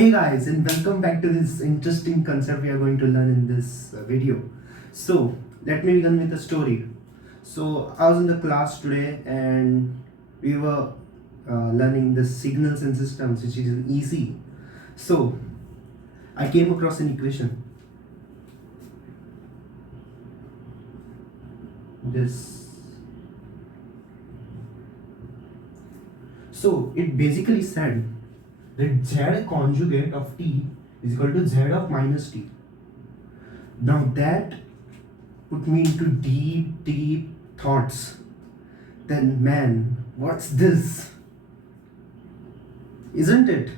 Hey guys, and welcome back to this interesting concept we are going to learn in this video. So let me begin with a story. So I was in the class today and we were learning the signals and systems, which is easy. So I came across an equation. So it basically said that z conjugate of t is equal to z of minus t. Now that put me into deep thoughts. Then man, what's this? Isn't it?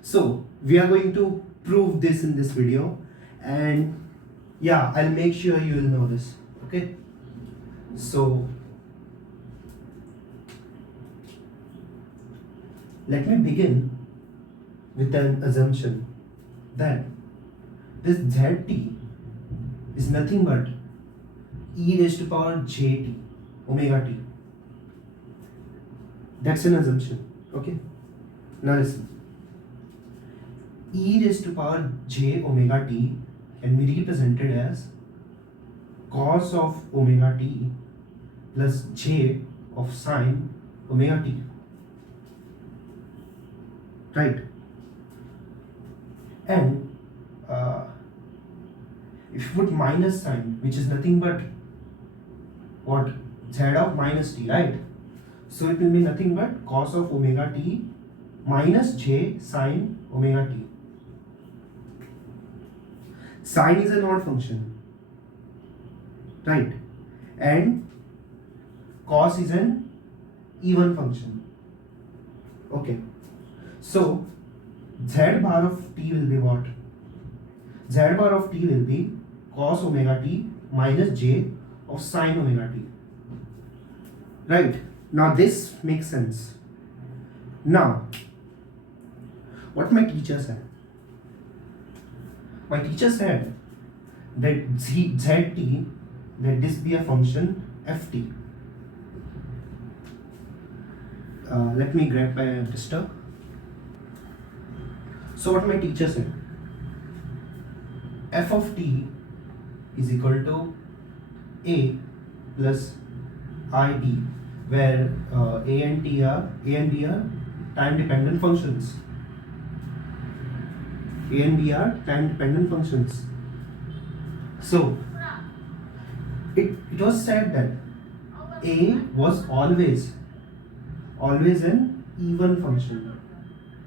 So we are going to prove this in this video, and yeah, I'll make sure you will know this. Okay. So let me begin with an assumption that this zt is nothing but e raised to power jt omega t. That's an assumption. Okay. Now listen. E raised to power j omega t can be represented as cos of omega t plus j of sine omega t. Right? And if you put minus sign, which is nothing but what? Z of minus t, right? So it will be nothing but cos of omega t minus j sine omega t. Sine is an odd function, right? And cos is an even function. Okay. So z bar of t will be what? Z bar of t will be cos omega t minus j of sine omega t. Right? Now this makes sense. Now, what my teacher said? My teacher said that zt, let this be a function ft. Let me grab my tester. So what my teacher said? F of t is equal to a plus id, where a and b are time dependent functions. A and b are time dependent functions. So it was said that a was always an even function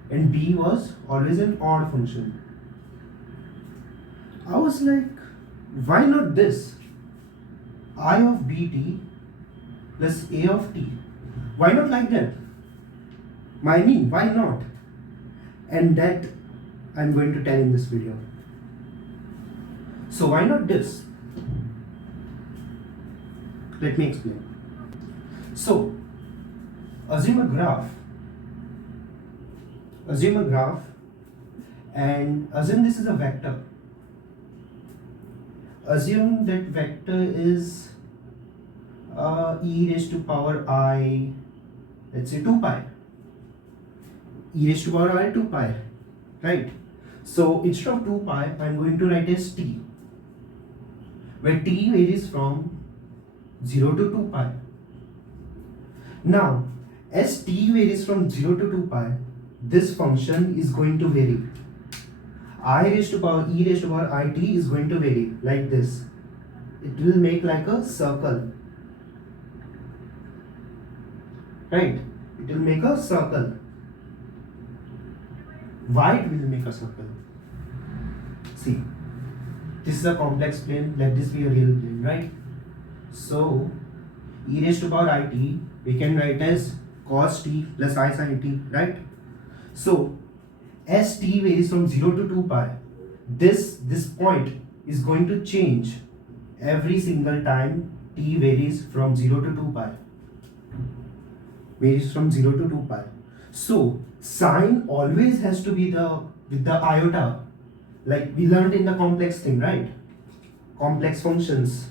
and b was always an odd function. I was like, why not this? I of bt plus a of t. Why not like that? I mean, why not? And that I'm going to tell in this video. So why not this? Let me explain. So assume a graph and assume this is a vector. Assume that vector is e raised to power I, let's say 2 pi. E raised to power I 2 pi, right? So instead of 2 pi, I'm going to write as t, where t varies from 0 to 2 pi. Now, as t varies from 0 to 2 pi, this function is going to vary. I raised to power e raised to power it is going to vary like this. It will make like a circle. Right? It will make a circle. Why it will make a circle? See, this is a complex plane. Let this be a real plane, right? So, e raised to power it we can write as cos t plus I sin t, right? So, as t varies from 0 to 2 pi, this point is going to change every single time t varies from 0 to 2 pi. Varies from 0 to 2 pi. So, sine always has to be with the iota, like we learned in the complex thing, right? Complex functions.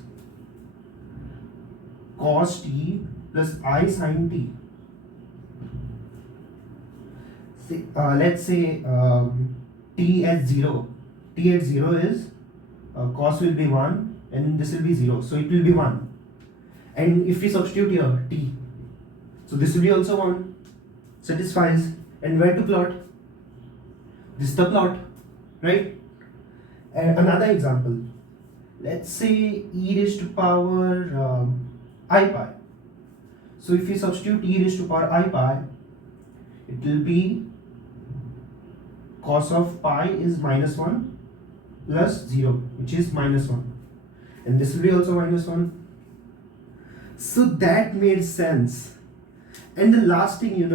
Cos t plus I sin t. let's say t at 0. T at 0 is cos will be 1 and this will be 0. So it will be 1. And if we substitute here t, so this will be also 1. Satisfies. And where to plot? This is the plot, right? And another example. Let's say e raised to power I pi. So if we substitute e raised to power I pi, it will be cos of pi is minus 1 plus 0, which is minus 1. And this will be also minus 1. So that made sense. And the last thing,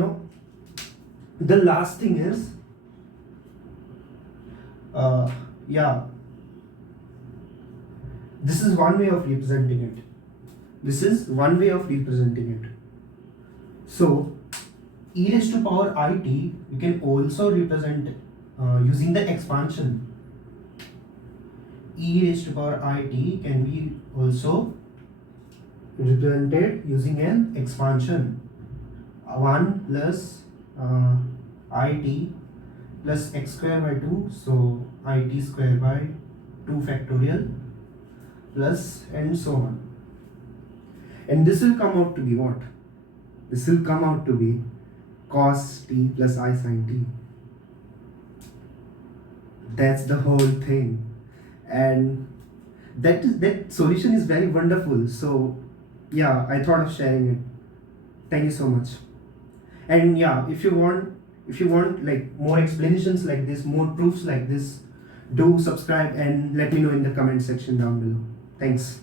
the last thing is, this is one way of representing it. This is one way of representing it. So, e raised to power it, you can also represent using the expansion. E raised to power it can be also represented using an expansion. 1 plus it plus x square by 2, so it square by 2 factorial plus and so on. And this will come out to be what? This will come out to be cos t plus I sin t. That's the whole thing. And that solution is very wonderful. So yeah, I thought of sharing it. Thank you so much. And yeah, if you want like more explanations like this, more proofs like this, do subscribe and let me know in the comment section down below. Thanks.